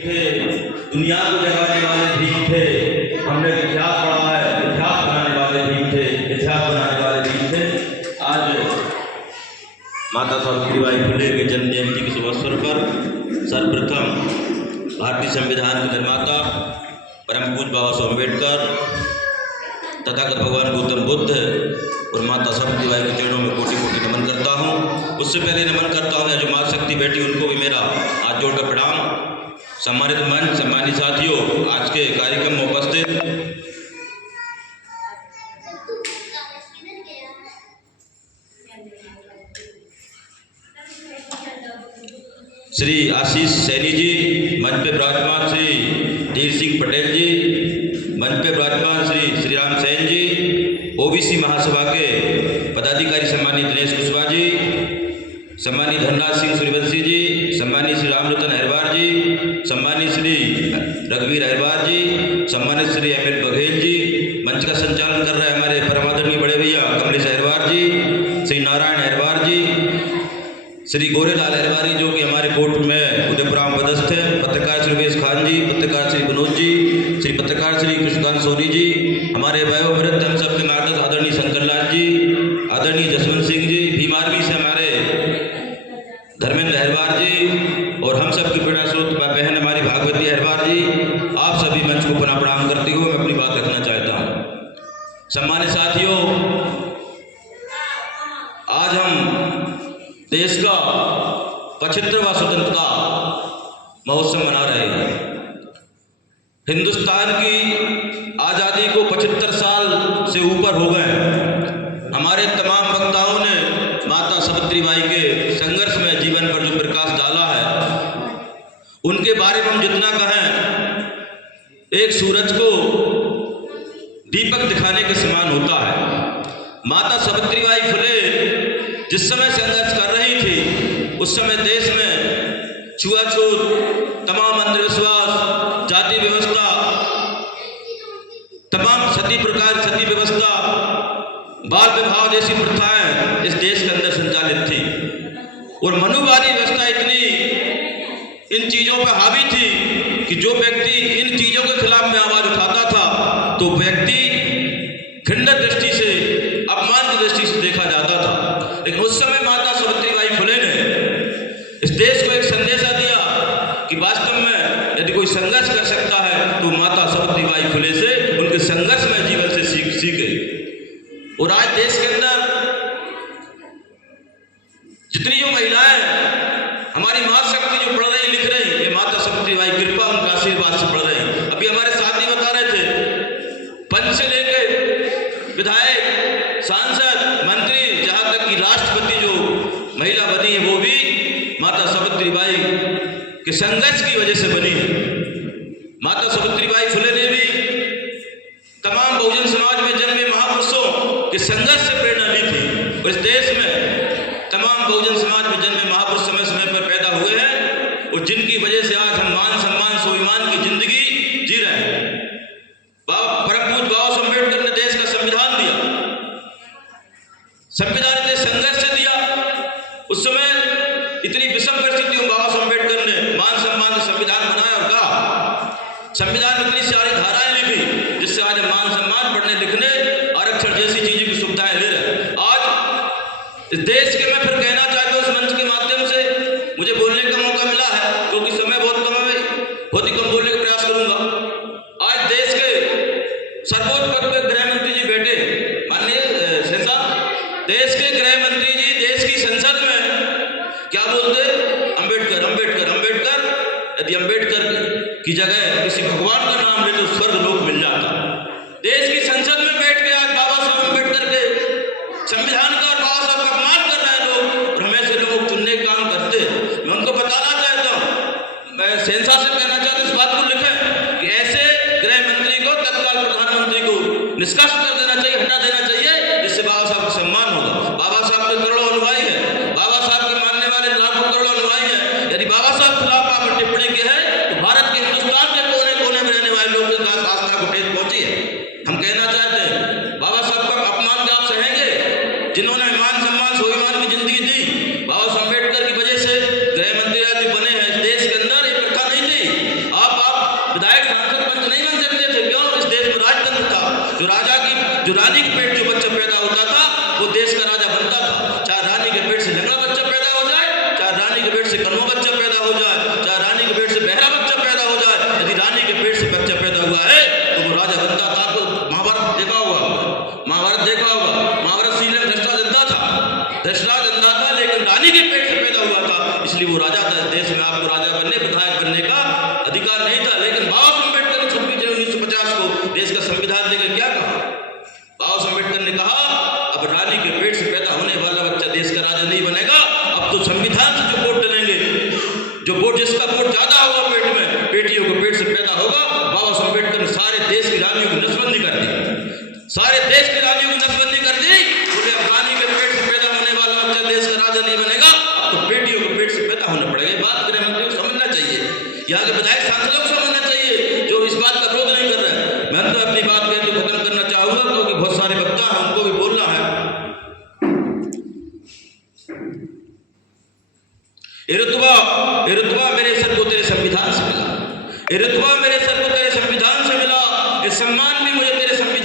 थे, दुनिया को जगाने वाले भी थे। हमने इतिहास पढ़ा है, इतिहास बनाने वाले भी थे, इतिहास बनाने वाले भी थे। आज माता सावित्रीबाई फुले के जन्म जयंती के शुभ अवसर पर सर्वप्रथम भारतीय संविधान के निर्माता परम पूज्य बाबा साहब अम्बेडकर, तथागत भगवान गौतम बुद्ध और माता सावित्रीबाई के चरणों में कोटि कोटि नमन करता हूँ। उससे पहले नमन करता हूँ जो माँ शक्ति बेटी, उनको भी मेरा हाथ जोड़कर प्रणाम। सम्मानित मंच, सम्मानित साथियों, आज के कार्यक्रम में उपस्थित श्री आशीष सैनी जी, मंच पे विराजमान श्री धीर सिंह पटेल जी, मंच पे विराजमान श्री श्रीराम सैन जी, ओबीसी महासभा के पदाधिकारी सम्मानित दिनेश कुशवाहा जी, सम्मानित धनराज सिंह सूर्यवंशी जी, सम्मानित श्री रामरतन अहिरवार जी, सम्मानित श्री रघुवीर अहिरवार जी, सम्मानित श्री अमित बघेल जी, मंच का संचालन कर रहे हमारे परमादरणीय बड़े भैया कमलेश अहिरवार जी, श्री नारायण अहिरवार जी, श्री गोरेलाल अहिरवारी जो कि हमारे कोर्ट में उदयपुरा में पदस्थ है, पत्रकार श्री उमेश खान जी, पत्रकार श्री विनोद जी, श्री पत्रकार श्री कृष्णकांत सोनी जी, हमारे वयोवृद्ध हम सबके मार्गदर्शक आदरणीय शंकरलाल जी, आदरणीय जसवंत सिंह जी, भीम आर्मी से हमारे धर्मेंद्र अहिरवार जी और हम सबकी प्रेरणा स्रोत बहन हमारी भागवती अहिरवार जी, आप सभी मंच को पुनः प्रणाम करते हुए मैं अपनी बात रखना चाहता हूँ। सम्मानित साथियों, आज हम देश का 75वां स्वतंत्रता महोत्सव मना रहे हैं। हिंदुस्तान की आज़ादी को 75 साल से ऊपर हो गए। हमारे तमाम वक्ताओं ने माता सावित्रीबाई के संघर्ष में जीवन पर जो प्रकाश डाला है, उनके बारे में हम जितना कहें एक सूरज को दीपक दिखाने के समान होता है। माता सावित्रीबाई फुले जिस समय संघर्ष कर रही थी, उस समय देश में छुआछूत, तमाम अंधविश्वास, जाति व्यवस्था, तमाम सती व्यवस्था, बाल विवाह जैसी प्रथाएं इस देश के अंदर संचालित थी और मनुवादी व्यवस्था इतनी इन चीजों पर हावी थी कि जो व्यक्ति इन चीजों के खिलाफ में आवाज उठाता था तो व्यक्ति घृणा दृष्टि से, अपमान की दृष्टि से देखा जाता था। लेकिन उस समय माता सावित्रीबाई फुले ने इस देश को एक संदेशा दिया कि वास्तव में यदि कोई संघर्ष कर सकता है तो माता सावित्रीबाई फुले से, उनके संघर्ष में जीवन से सीखे। और आज देश के अंदर जितनी जो महिलाएं हमारी माँ शक्ति जो पढ़ रही लिख रही, ये माता सावित्रीबाई कृपा उनका आशीर्वाद से पढ़ रही। अभी हमारे साथी बता रहे थे, पंच से लेकर विधायक, सांसद, मंत्री, जहां तक कि राष्ट्रपति जो महिला बनी है वो भी माता सावित्रीबाई के संघर्ष की वजह से बनी है। माता सावित्रीबाई फुले ने भी तमाम बहुजन समाज में जन्मे महापुरुषों के संघर्ष से प्रेरणा ली थी और इस देश में तमाम बहुजन समाज में जन्मे महापुरुष समय समय पर पैदा हुए हैं और जिनकी वजह से आज हम मान सम्मान स्वाभिमान की जिंदगी जी रहे हैं। परम पूज्य बाबा साहब अम्बेडकर ने देश का संविधान दिया, संविधान ने संघर्ष से दिया। उस समय इतनी विषम परिस्थितियों में बाबा साहब अम्बेडकर ने मान सम्मान से संविधान बनाया और कहा संविधान में इतनी सारी धाराएं लिखी जिससे आज हम मान सम्मान, पढ़ने लिखने, आरक्षण जैसी चीजों की सुविधाएं ले रहे हैं। आज इस देश के, मैं फिर कहना चाहता हूं इस मंच के माध्यम से, मुझे बोलने का मौका मिला है क्योंकि समय बहुत कम है, बहुत ही कम बोलने का प्रयास करूंगा। आज देश के सर्वोच्च पद पर गृह मंत्री जी बैठे, माननीय सेन साहब, देश के गृह मंत्री जी देश की संसद में क्या बोलते, अंबेडकर अंबेडकर अंबेडकर। यदि अंबेडकर की जगह किसी भगवान का नाम ले तो स्वर्ग लोक मिल जाता। देश की संसद में बैठ के आज बाबा साहब अंबेडकर के संविधान का और बाबा साहब का अपमान कर रहे हैं लोग और हमें से लोग चुनने का काम करते। मैं उनको बताना चाहता हूँ, मैं सेन साहब से कहना चाहता हूँ इस बात को लिखें कि ऐसे गृह मंत्री को, तत्काल प्रधानमंत्री को निष्कासित कर देना चाहिए, हटा देना चाहिए, जिससे बाबा साहब का सम्मान होगा। बाबा साहब के करोड़ों अनुयायी है, बाबा साहब के मानने वाले लाखों करोड़ों अनुयायी है। यदि बाबा साहब के खिलाफ आप टिप्पणी की है तो भारत के, हिंदुस्तान के कोने कोने में रहने वाले लोगों के साथ आस्था को ठेस पहुंची है। हम कहना चाहते हैं बाबा साहब का अपमान क्या आप सहेंगे, जिन्होंने मान सम्मान स्वाभिमान की जिंदगी दी। बाबा साहब अम्बेडकर की वजह से गृह मंत्री आज बने हैं। देश के अंदर ये प्रथा नहीं थी। जो रानी के पेट जो बच्चा पैदा होता था वो देश का राजा बनता था। चाहे रानी के पेट से लंगड़ा बच्चा पैदा हो जाए, चाहे रानी के पेट से कन्वा बच्चा पैदा हो जाए, चाहे रानी के पेट से बहरा बच्चा पैदा हो जाए, यदि रानी के पेट से बच्चा पैदा हुआ है तो वो राजा बनता था। तो महाभारत देखा होगा, महाभारत देखा होगा, महाभारत सीरियल में धृतराष्ट्र अंधा था, धृतराष्ट्र अंधा था लेकिन रानी के पेट से पैदा हुआ था, इसलिए वो राजा था। देश में आपको राजा बनने, विधायक बनने का अधिकार नहीं था। लेकिन बाबा साहब अम्बेडकर ने 26 जनवरी 1950 को देश का संविधान देकर क्या कहा? बाबा साहब अम्बेडकर ने कहा अब रानी के पेट से पैदा होने वाला बच्चा देश का राजा नहीं बनेगा। अब तो संविधान से जो वोट डलेंगे, जो वोट जिसका वोट ज्यादा होगा पेट में, बेटियों को पेट से पैदा होगा। बाबा साहब अम्बेडकर ने सारे देश की रानियों की नसबंदी कर दी, सारे देश की रानियों की नसबंदी कर दी। बोले अब रानी के पेट से पैदा होने वाला बच्चा देश का राजा नहीं बनेगा, अब तो बेटियों को पेट से पैदा होना पड़ेगा। ये बात गृह मंत्री को समझना चाहिए, यहाँ के विधायक सांसदों को समझना चाहिए जो इस बात का विरोध नहीं कर रहे हैं। मैं तो अपनी बात कहते हुए खत्म करना चाहूंगा क्योंकि बहुत सारे वक्ता हैं, उनको भी बोलना है। ये रुतबा मेरे सर को तेरे संविधान से मिला, ये रुतबा मेरे सर को तेरे संविधान से मिला, ये सम्मान भी मुझे तेरे संविधान